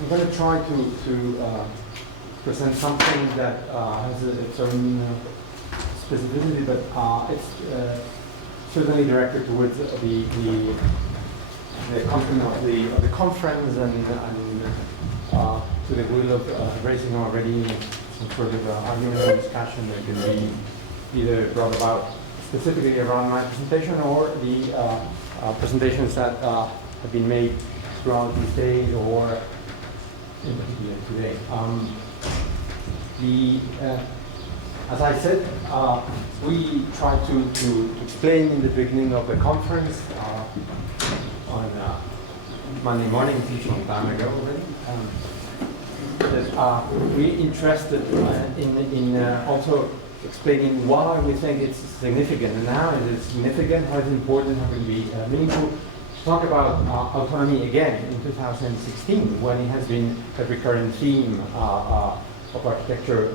I'm going to try to present something that has its own specificity, but it's certainly directed towards the content of the conference and to the will of raising already some sort of argument or discussion that can be either brought about specifically around my presentation or the presentations that have been made throughout these days or in particular today. As I said, we tried to explain in the beginning of the conference on Monday morning, a long time ago already, that we're interested in also explaining why we think it's significant and how is it significant, how it's important, how it will be meaningful. Talk about autonomy again in 2016 when it has been a recurrent theme of architecture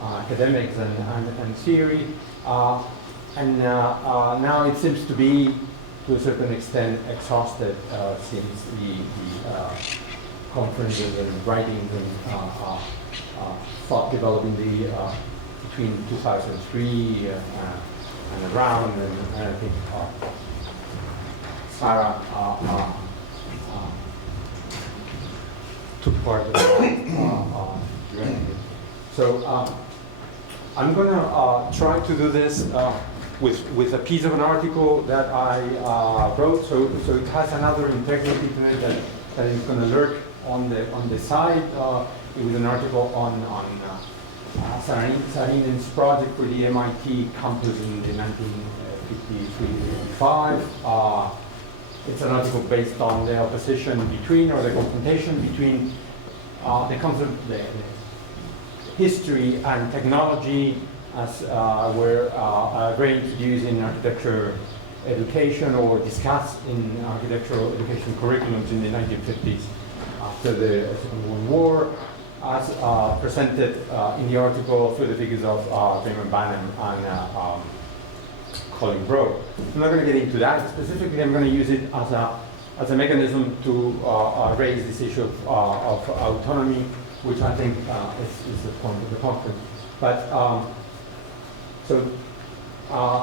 academics and theory, and now it seems to be to a certain extent exhausted since the conferences and writings and thought developing between 2003 and around, and I think Sarah took part of that. So I'm going to try to do this with a piece of an article that I wrote. So it has another integrity to it that is going to lurk on the side. It was an article on Saarinen's project for the MIT campus in the 1953-55. It's an article based on the opposition between, or the confrontation between, the concept, the history and technology as were reintroduced in architecture education or discussed in architectural education curriculums in the 1950s after the Second World War, as presented in the article through the figures of Raymond Banham and Colin Rojo. I'm not going to get into that specifically. I'm going to use it as a mechanism to raise this issue of autonomy, which I think is the point of the conference. But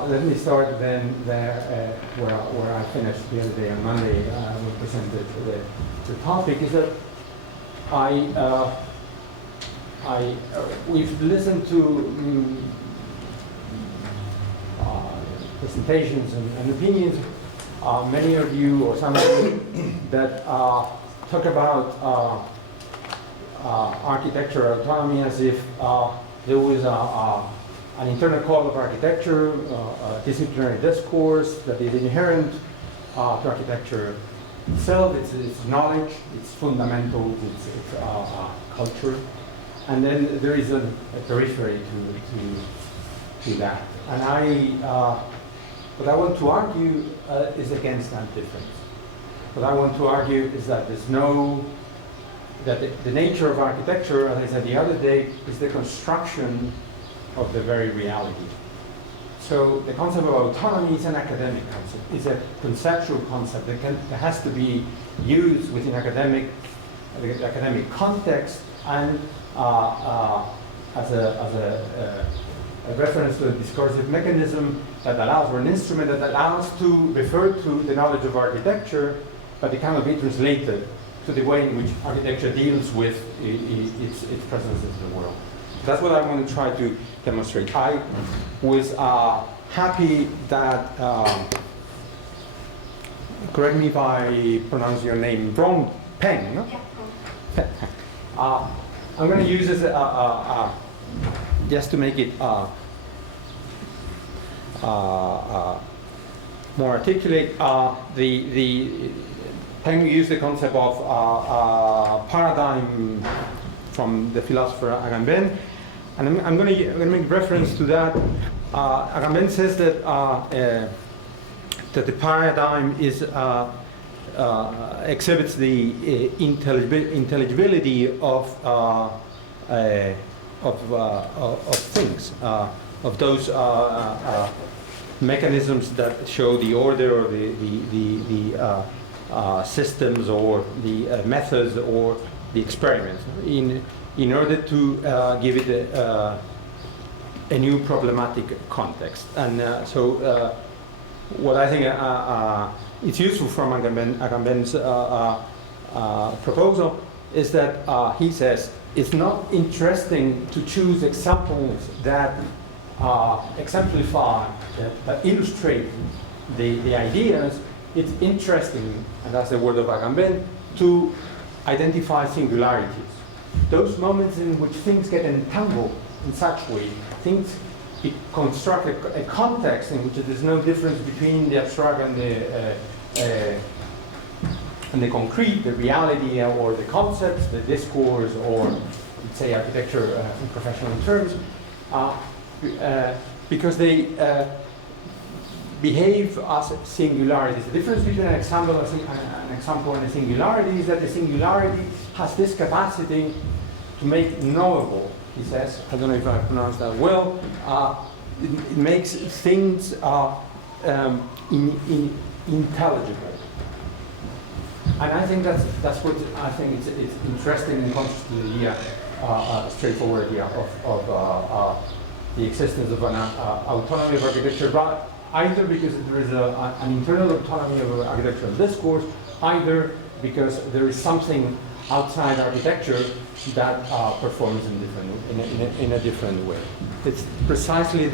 let me start then there where I finished the other day on Monday. We presented the topic is that we've listened to presentations and opinions, many of you or some of you that talk about architecture autonomy as if there was an internal code of architecture, a disciplinary discourse that is inherent to architecture itself, its knowledge, its fundamentals, its culture, and then there is a periphery to that. And what I want to argue is against that difference. What I want to argue is that the nature of architecture, as I said the other day, is the construction of the very reality. So the concept of autonomy is an academic concept. It's a conceptual concept that has to be used within the academic context and as a reference to a discursive mechanism that allows, or an instrument that allows to refer to the knowledge of architecture, but it cannot be translated to the way in which architecture deals with its presence in the world. That's what I want to try to demonstrate. I was happy that, correct me if I pronounce your name wrong, Peng, no? Yeah. I'm going to use this just to make it more articulate. Peng used the concept of paradigm from the philosopher Agamben, and I'm going to make reference to that. Agamben says that the paradigm exhibits the intelligibility of things, of those mechanisms that show the order or the systems or the methods or the experiment in order to give it a new problematic context. And so what I think it's useful from Agamben's proposal is that he says it's not interesting to choose examples that exemplify, that illustrate the ideas. It's interesting, and that's the word of Agamben, to identify singularities. Those moments in which things get entangled in such way, things construct a context in which there's no difference between the abstract and the concrete, the reality or the concepts, the discourse, or let's say architecture in professional terms, because they behave as singularities. The difference between an example and a singularity is that the singularity has this capacity to make knowable, he says. I don't know if I pronounced that well. It makes things intelligible. And I think that's what I think it's interesting in contrast to the idea, straightforward idea of the existence of an autonomy of architecture, but either because there is an internal autonomy of architectural discourse, either because there is something outside architecture that performs in a different way. It's precisely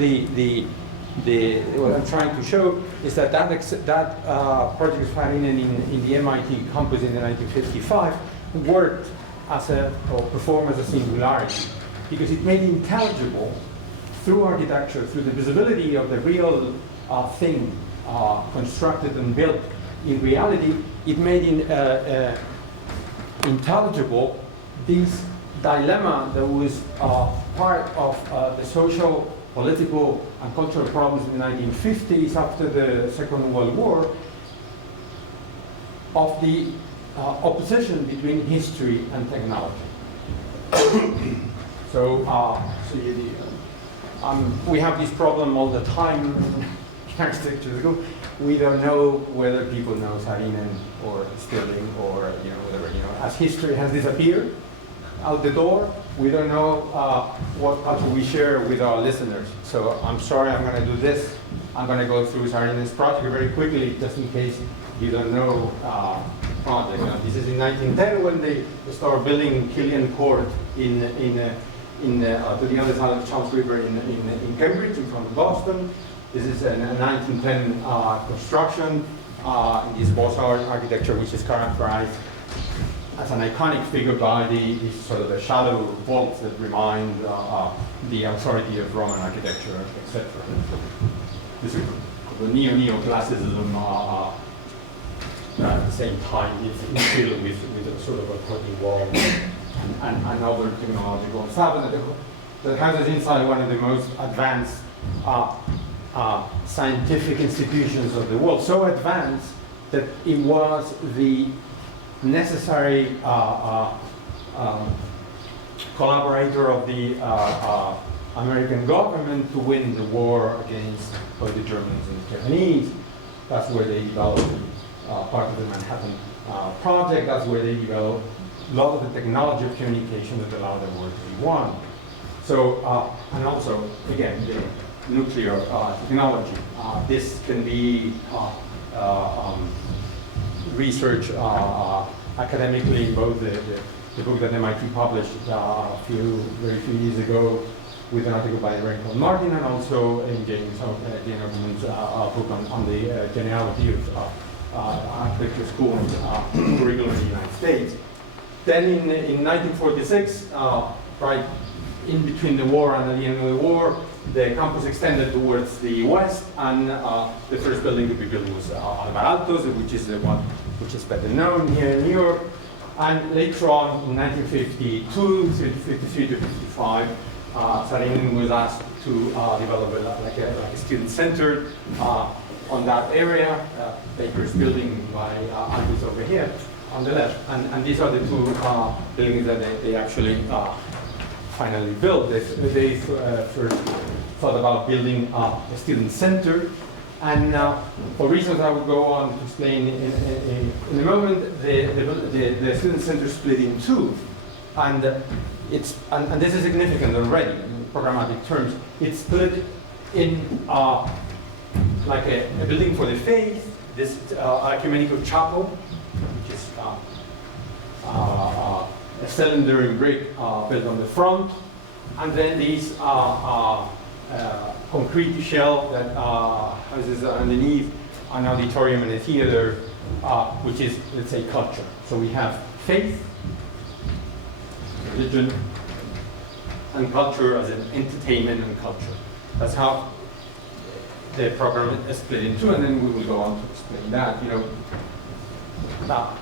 what I'm trying to show is that project was found in the MIT campus in 1955 worked or performed as a singularity because it made intelligible through architecture, through the visibility of the real thing constructed and built in reality, it made intelligible this dilemma that was part of the social, political, and cultural problems in the 1950s after the Second World War, of the opposition between history and technology. We have this problem all the time in architecture school. We don't know whether people know Saarinen or Stirling or whatever. As history has disappeared out the door, we don't know what culture we share with our listeners. So I'm sorry, I'm going to do this. I'm going to go through Saarinen's project very quickly, just in case you don't know project. This is in 1910 when they started building Killian Court to the other side of the Charles River in Cambridge, in front of Boston. This is a 1910 construction in this Beaux-Arts architecture, which is characterized as an iconic figure by these sort of the shallow vaults that remind the authority of Roman architecture, etc. This is the neo-classicism at the same time it's filled with a sort of a curtain wall and other technological stuff that has inside one of the most advanced scientific institutions of the world, so advanced that it was the necessary collaborator of the American government to win the war against both the Germans and the Japanese. That's where they developed part of the Manhattan Project. That's where they developed a lot of the technology of communication that allowed the war to be won. So, and also, again, the nuclear technology. This can be research academically, both the book that MIT published very few years ago with an article by Raymond Martin, and also in Jane Overman's book on the genealogy of architecture school curriculum in the United States. Then in 1946, right in between the war and at the end of the war, the campus extended towards the west, and the first building to be built was Alvar Aalto's, which is the one which is better known here in New York. And later on, in 1952, 53 to 55, Saarinen was asked to develop a student center on that area. Baker's building by Aalto's over here on the left, and these are the two buildings that they actually finally built. They first thought about building a student center, and for reasons I will go on to explain in a moment, the student center split in two. and and this is significant already in programmatic terms. It's split in like a building for the faith, this ecumenical chapel, which is a cylinder in brick built on the front, and then these concrete shell that houses underneath an auditorium and a theater, which is, let's say, culture. So we have faith, religion, and culture as an entertainment and culture. That's how the program is split in two, and then we will go on to explain that. Now,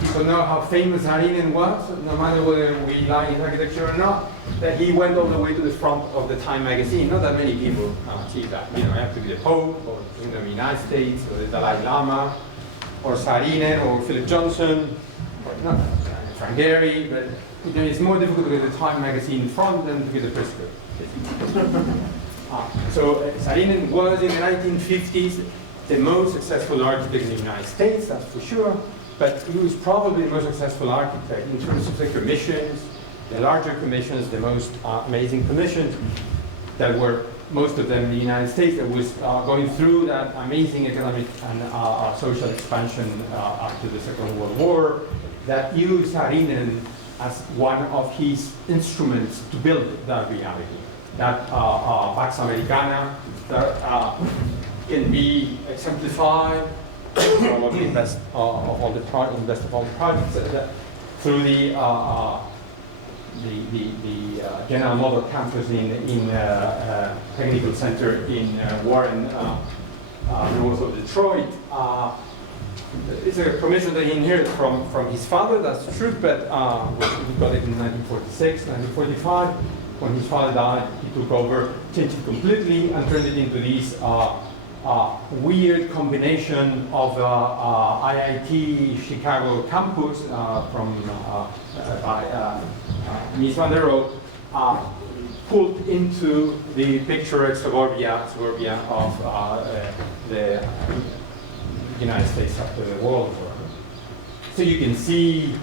people know how famous Saarinen was, no matter whether we like his architecture or not, that he went all the way to the front of the Time magazine. Not that many people achieve that. I have to be the Pope, or in the United States, or the Dalai Lama, or Saarinen, or Philip Johnson, or not Frank Gehry, but it's more difficult to get the Time magazine front than to get the press script. So Saarinen was in the 1950s the most successful architect in the United States, that's for sure. But he was probably the most successful architect in terms of the commissions, the larger commissions, the most amazing commissions that were, most of them in the United States, that was going through that amazing economic and social expansion after the Second World War, that used Saarinen as one of his instruments to build that reality. That Pax Americana that can be exemplified probably best of all the projects through the General Motors campus in Technical Center in Warren, north of Detroit. It's a commission that he inherited from his father, that's true, but he got it in 1946, 1945. When his father died, he took over, changed it completely, and turned it into this weird combination of IIT Chicago campus from Mies van der Rohe, pulled into the picturesque suburbia of the United States after the World War. So you can see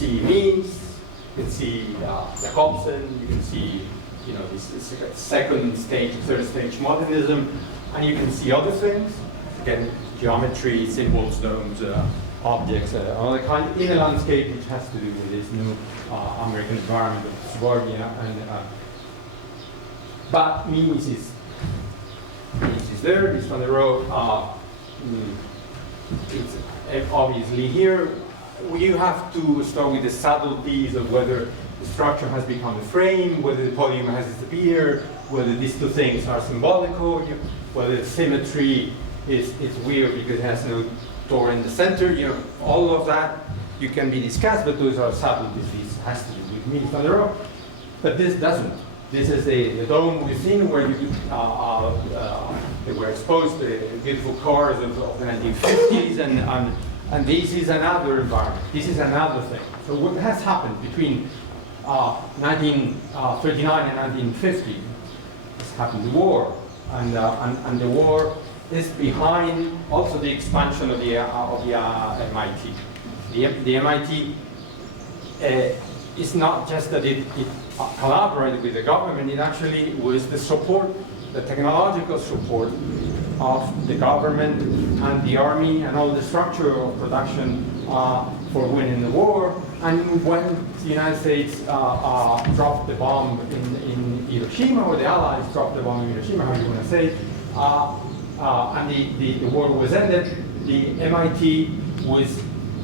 Means, you can see Jacobsen, you can see this second stage, third stage modernism, and you can see other things, again, geometry, symbols, domes, objects, all the kind in a landscape which has to do with this new American environment of suburbia. But Mies is there, Mies van der Rohe. It's obviously here. You have to start with the subtleties of whether the structure has become a frame, whether the podium has disappeared, whether these two things are symbolical, whether the symmetry is weird because it has no door in the center. All of that you can be discussed, but those are subtleties. This has to do with Mies van der Rohe. But this doesn't. This is the dome we've seen where they were exposed to the beautiful cars of the 1950s, and this is another environment. This is another thing. So what has happened between 1939 and 1950 has happened the war, and the war is behind also the expansion of the MIT. The MIT is not just that it collaborated with the government, it actually was the support, the technological support of the government and the army and all the structure of production for winning the war. And when the United States dropped the bomb in Hiroshima, or the Allies dropped the bomb in Hiroshima, how you want to say, and the war was ended, the MIT was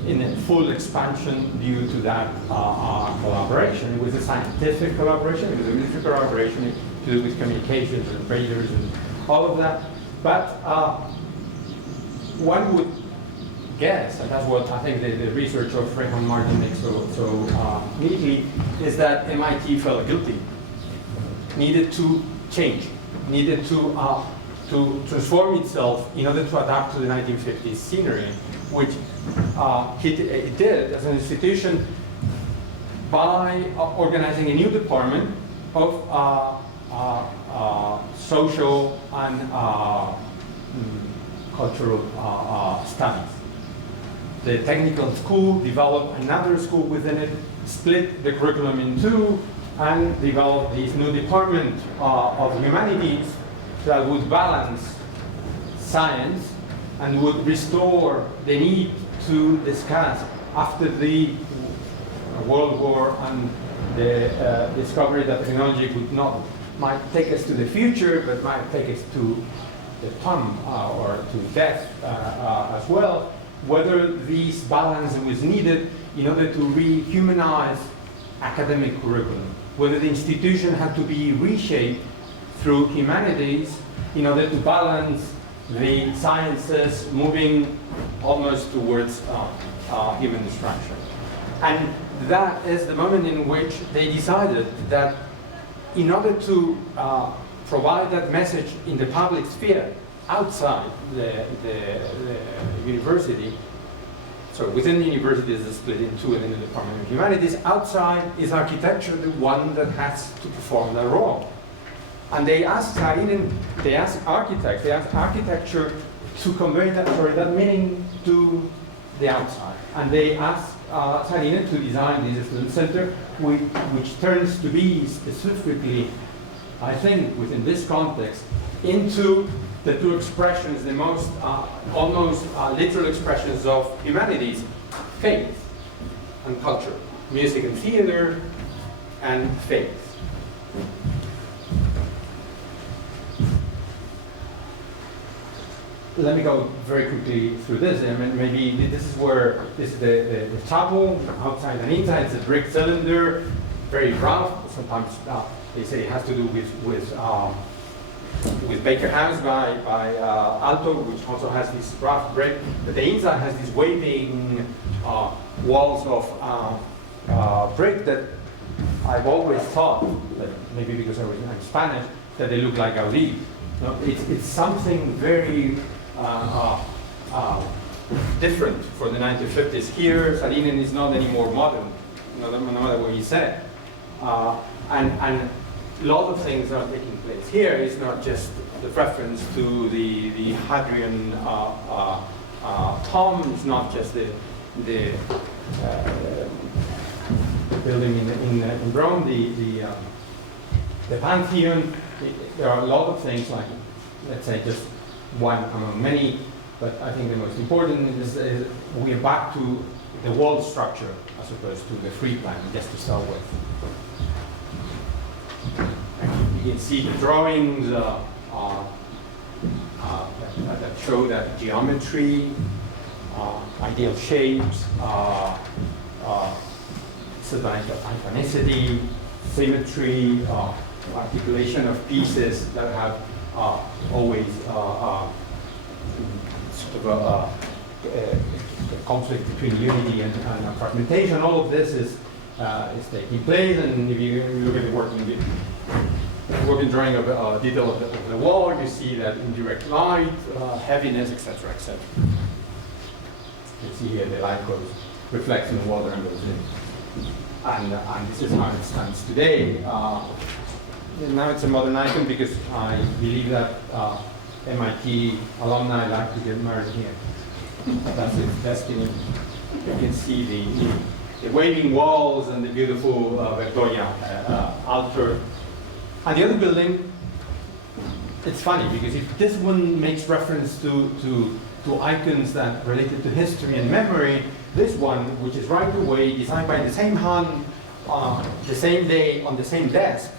in full expansion due to that collaboration. It was a scientific collaboration, it was a military collaboration to do with communications and radars and all of that. But one would guess, and that's what I think the research of Raymond Martin makes so neatly, is that MIT felt guilty, needed to change, needed to transform itself in order to adapt to the 1950s scenery, which it did as an institution by organizing a new department of social and cultural studies. the technical school developed another school within it, split the curriculum in two, and developed this new department of humanities that would balance science and would restore the need to discuss after the World War and the discovery that technology might take us to the future, but might take us to the tomb or to death as well, whether this balance was needed in order to rehumanize academic curriculum, whether the institution had to be reshaped through humanities in order to balance the sciences moving almost towards human structure. And that is the moment in which they decided that in order to provide that message in the public sphere outside the university, so within the university is split in two within the Department of Humanities, outside is architecture the one that has to perform that role. And they asked architecture to convey that meaning to the outside. And they asked Sarina to design this student center, which turns to be specifically, I think, within this context, into the two expressions, the most almost literal expressions of humanities: faith and culture, music and theater, and faith. Let me go very quickly through this. I mean, maybe this is where this is the chapel, outside and inside. It's a brick cylinder, very rough. Sometimes they say it has to do with Baker House by Alto, which also has this rough brick. But the inside has these waving walls of brick that I've always thought, that maybe because I'm Spanish, that they look like Gaudí. No, it's something very different for the 1950s. Here, Sarinen is not anymore modern, no matter what you said. And a lot of things are taking place here. It's not just the reference to the Hadrian tomb. It's not just the building in Rome, the Pantheon. There are a lot of things, like, let's say, just one among many, but I think the most important is we are back to the wall structure as opposed to the free plan, just to start with. You can see the drawings that show that geometry, ideal shapes, iconicity, symmetry, articulation of pieces that have always sort of a conflict between unity and fragmentation. All of this is taking place, and if you look at the working drawing of detail of the wall, you see that indirect light, heaviness, etc., etc. You see here the light reflects in the water and goes in. And this is how it stands today. Now it's a modern icon because I believe that MIT alumni like to get married here. That's its destiny. You can see the waving walls and the beautiful Vergonia altar. And the other building, it's funny because if this one makes reference to icons that related to history and memory, this one, which is right away, designed by the same hand, the same day, on the same desk,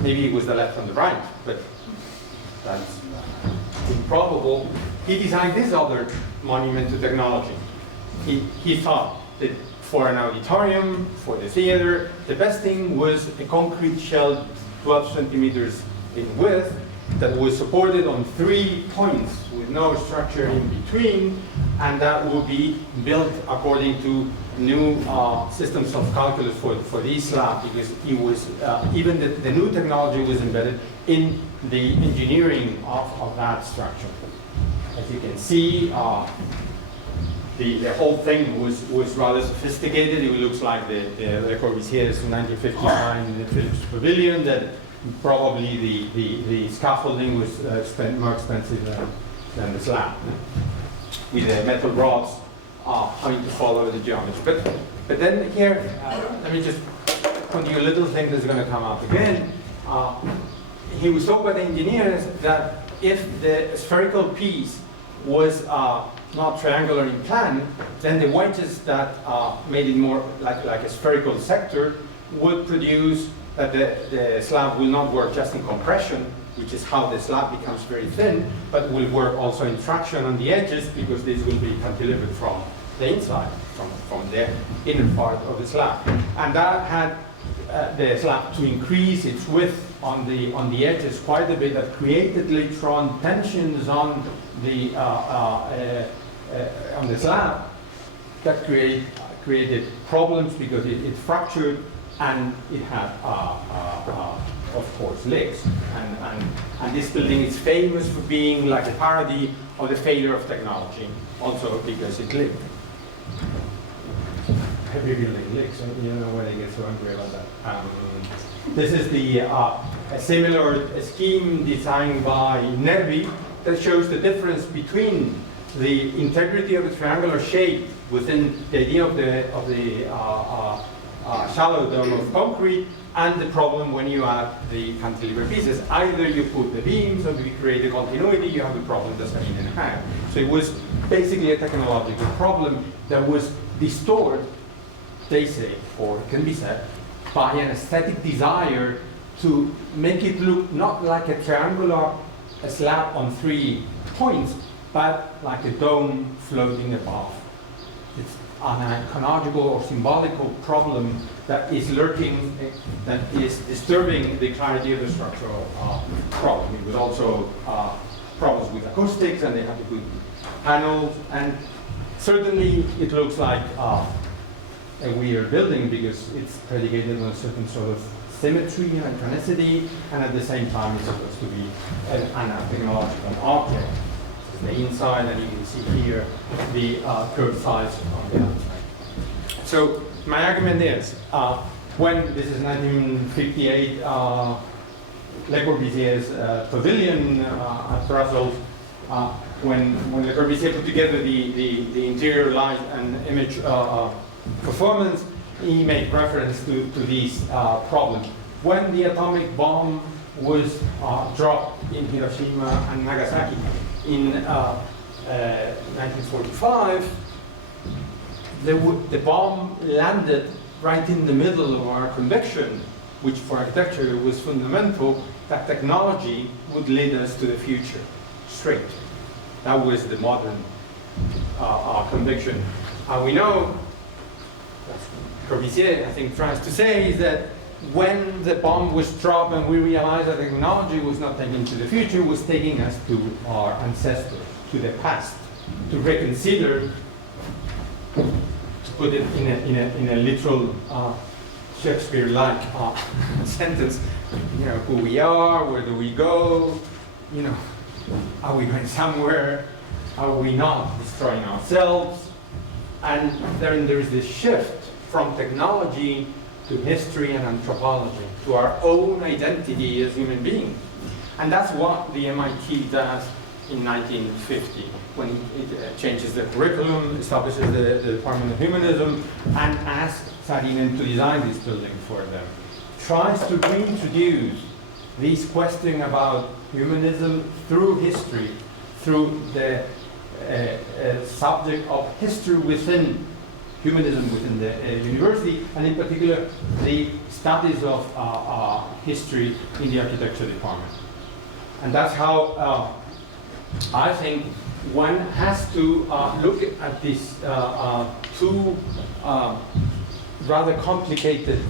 maybe it was the left and the right, but that's improbable. He designed this other monument to technology. He thought that for an auditorium, for the theater, the best thing was a concrete shell 12 centimeters in width that was supported on 3 points with no structure in between, and that would be built according to new systems of calculus for this slab, because it was even the new technology was embedded in the engineering of that structure. As you can see, the whole thing was rather sophisticated. It looks like the Le Corbusier's 1959 Philips Pavilion, that probably the scaffolding was more expensive than the slab, with the metal rods having to follow the geometry. But then here, let me just continue a little thing that's going to come up again. He was told by the engineers that if the spherical piece was not triangular in plan, then the wedges that made it more like a spherical sector would produce that the slab will not work just in compression, which is how the slab becomes very thin, but will work also in traction on the edges, because this will be cantilevered from the inside, from the inner part of the slab. And that had the slab to increase its width on the edges quite a bit, that created later on tensions on the slab that created problems, because it fractured, and it had of course leaks. And this building is famous for being like a parody of the failure of technology, also because it leaked. Heavy building leaks, you know when I get so angry about that. This is a similar scheme designed by Nervi that shows the difference between the integrity of the triangular shape within the idea of the shallow dome of concrete, and the problem when you add the cantilever pieces. Either you put the beams, or you create a continuity, you have the problem that's in and out. So it was basically a technological problem that was distorted, they say, or it can be said, by an aesthetic desire to make it look not like a triangular slab on 3 points, but like a dome floating above. It's an iconological or symbolical problem that is lurking, that is disturbing the clarity of the structural problem. It was also problems with acoustics, and they had to put panels, and certainly it looks like a weird building, because it's predicated on a certain sort of symmetry and chronicity, and at the same time it's supposed to be an technological object. The inside, and you can see here the curved sides on the outside. So my argument is, when this is 1958, Le Corbusier's pavilion at Brussels, when Le Corbusier put together the interior light and image performance, he made reference to these problems. When the atomic bomb was dropped in Hiroshima and Nagasaki in 1945, the bomb landed right in the middle of our conviction, which for architecture was fundamental, that technology would lead us to the future, straight. That was the modern conviction. And we know, Corbusier, I think, tries to say, is that when the bomb was dropped and we realized that technology was not taking to the future, was taking us to our ancestors, to the past, to reconsider, to put it in a literal Shakespeare-like sentence, you know, who we are, where do we go, you know, are we going somewhere, are we not destroying ourselves? And then there is this shift from technology to history and anthropology, to our own identity as human beings. And that's what the MIT does in 1950, when it changes the curriculum, establishes the Department of Humanism, and asks Saarinen to design this building for them. Tries to reintroduce this question about humanism through history, through the subject of history within humanism within the university, and in particular the studies of history in the architecture department. And that's how I think one has to look at these two rather complicated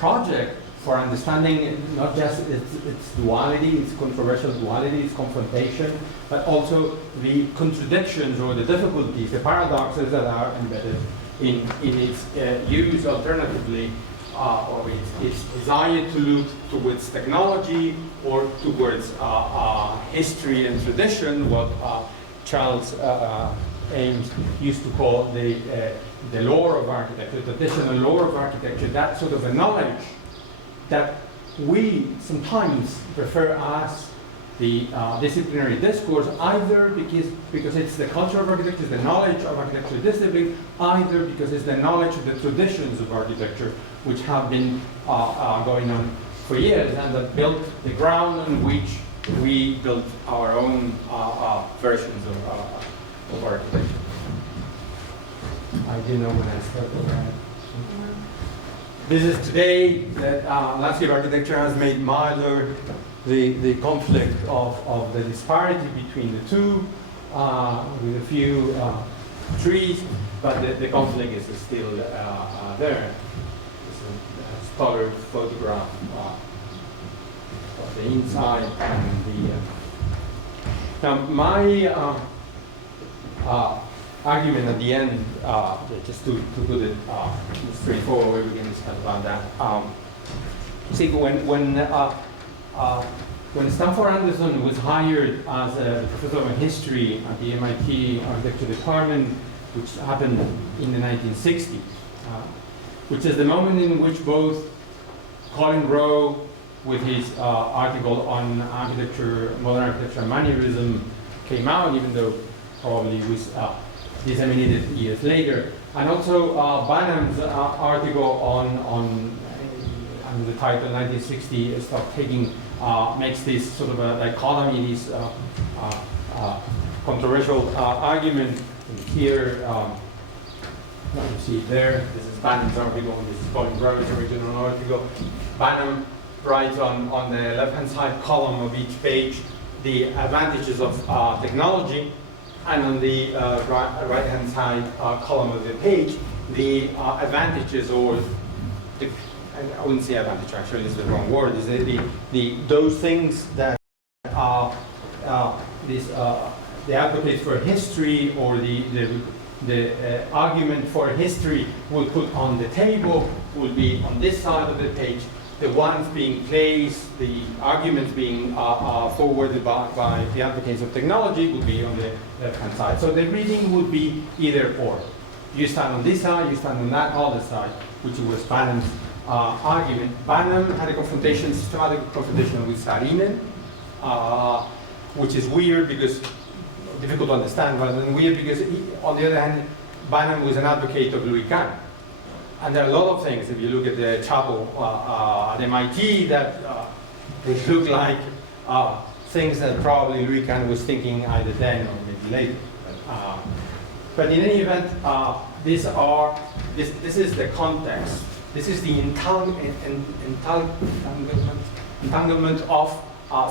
project for understanding not just its duality, its controversial duality, its confrontation, but also the contradictions or the difficulties, the paradoxes that are embedded in its use alternatively, or its desire to look towards technology or towards history and tradition, what Charles Ames used to call the lore of architecture, the traditional lore of architecture, that sort of a knowledge that we sometimes refer as the disciplinary discourse, either because it's the culture of architecture, the knowledge of architecture discipline, either because it's the knowledge of the traditions of architecture which have been going on for years and that built the ground on which we built our own versions of architecture. I didn't know when I started. This is today that landscape architecture has made milder the conflict of the disparity between the two, with a few trees, but the conflict is still there. It's a colored photograph of the inside and the. Now, my argument at the end, just to put it straightforward, we can discuss about that. See, when Stanford Anderson was hired as a professor of history at the MIT architecture department, which happened in the 1960s, which is the moment in which both Colin Rowe, with his article on architecture, modern architecture and mannerism, came out, even though probably it was disseminated years later, and also Banham's article on under the title 1960 Stock Taking makes this sort of a dichotomy, this controversial argument. And here, you see it there. This is Banham's article, and this is Colin Rowe's original article. Banham writes on the left-hand side column of each page the advantages of technology, and on the right-hand side column of the page the advantages, or the, I wouldn't say advantage, actually is the wrong word, is those things that the advocates for history, or the argument for history will put on the table, will be on this side of the page. The ones being placed, the arguments being forwarded by the advocates of technology would be on the left-hand side. So the reading would be either or. You stand on this side, you stand on that other side, which was Banham's argument. Banham had a confrontation, systematic confrontation with Saarinen, which is weird because, difficult to understand rather than weird, because on the other hand, Banham was an advocate of Louis Kahn. And there are a lot of things, if you look at the chapel at MIT, that they look like things that probably Louis Kahn was thinking either then or maybe later. But in any event, this is the context. This is the entanglement of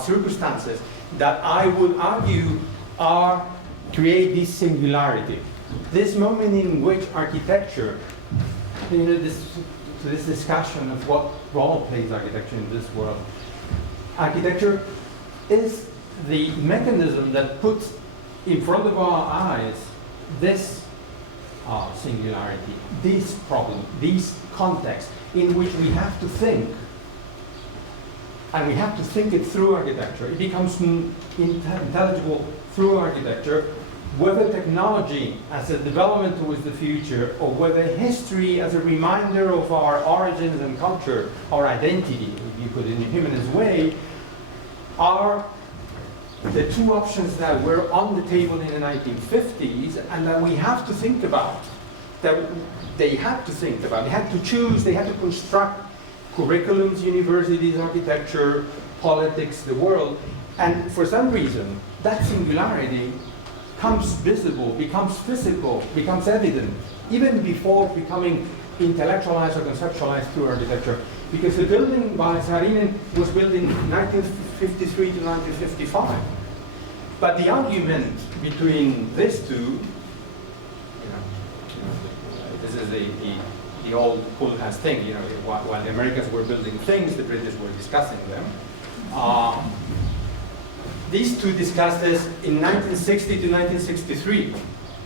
circumstances that I would argue create this singularity. This moment in which architecture, this discussion of what role plays architecture in this world. Architecture is the mechanism that puts in front of our eyes this singularity, this problem, this context in which we have to think, and we have to think it through architecture. It becomes intelligible through architecture, whether technology as a development towards the future, or whether history as a reminder of our origins and culture, our identity, if you put it in a humanist way, are the two options that were on the table in the 1950s and that we have to think about, that they had to think about, they had to choose, they had to construct curriculums, universities, architecture, politics, the world, and for some reason, that singularity becomes visible, becomes physical, becomes evident, even before becoming intellectualized or conceptualized through architecture. Because the building by Saarinen was built in 1953 to 1955. But the argument between these two, this is the old cool as thing, while the Americans were building things, the British were discussing them. These two discussed this in 1960 to 1963.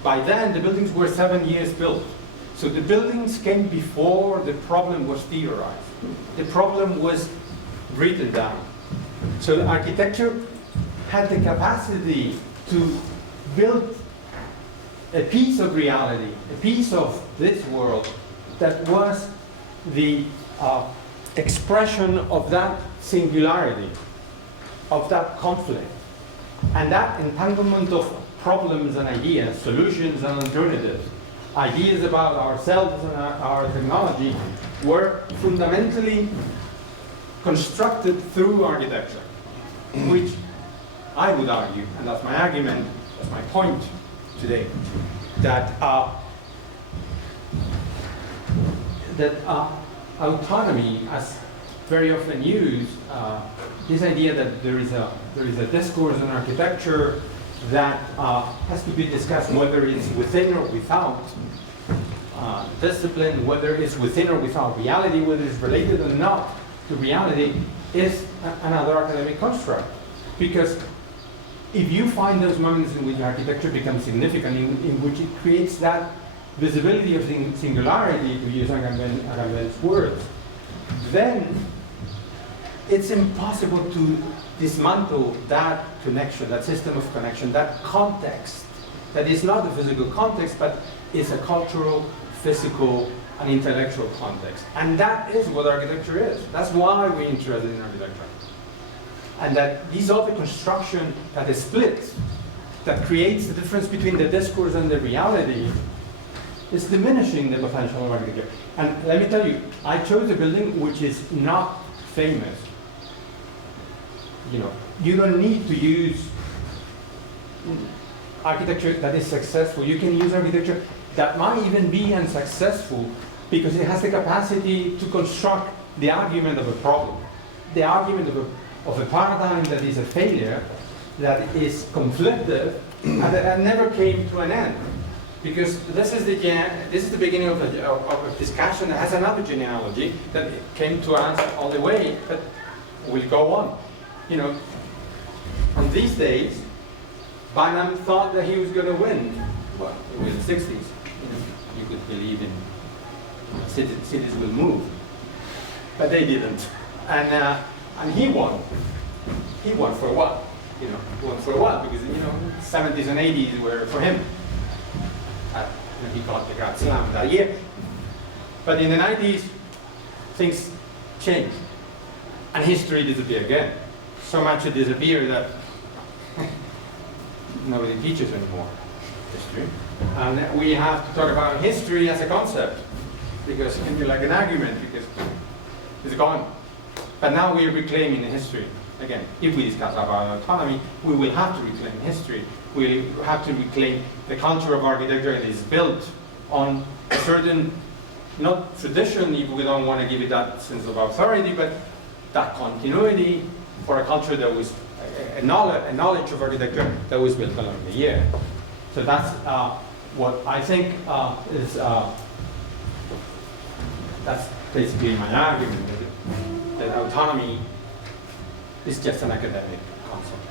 By then, the buildings were 7 years built. So the buildings came before the problem was theorized. The problem was written down. So the architecture had the capacity to build a piece of reality, a piece of this world that was the expression of that singularity, of that conflict. And that entanglement of problems and ideas, solutions and alternatives, ideas about ourselves and our technology, were fundamentally constructed through architecture, which I would argue, and that's my argument, that's my point today, that autonomy, as very often used, this idea that there is a discourse on architecture that has to be discussed, whether it's within or without discipline, whether it's within or without reality, whether it's related or not to reality, is another academic construct. Because if you find those moments in which architecture becomes significant, in which it creates that visibility of singularity, to use Agamben's words, then it's impossible to dismantle that connection, that system of connection, that context, that is not a physical context, but is a cultural, physical, and intellectual context. And that is what architecture is. That's why we're interested in architecture. And that these are the construction that is split, that creates the difference between the discourse and the reality, is diminishing the potential of architecture. And let me tell you, I chose a building which is not famous. You know, you don't need to use architecture that is successful. You can use architecture that might even be unsuccessful because it has the capacity to construct the argument of a problem, the argument of a paradigm that is a failure, that is conflictive, and that never came to an end. Because this is the beginning of a discussion that has another genealogy that came to us all the way, but will go on. You know, on these days, Barnum thought that he was going to win. Well, in the 60s, you could believe in cities will move, but they didn't, and he won. He won for a while, you know, won for a while because 70s and 80s were for him. He got the Grand Slam that year, but in the 90s, things changed, and history disappeared again. So much it disappeared that nobody teaches anymore history. And we have to talk about history as a concept, because it can be like an argument, because it's gone. But now we are reclaiming the history. Again, if we discuss about autonomy, we will have to reclaim history. We have to reclaim the culture of architecture that is built on a certain, not tradition, if we don't want to give it that sense of authority, but that continuity for a culture that was a knowledge of architecture that was built along the year. So that's what I think is, that's basically my argument, that autonomy is just an academic concept.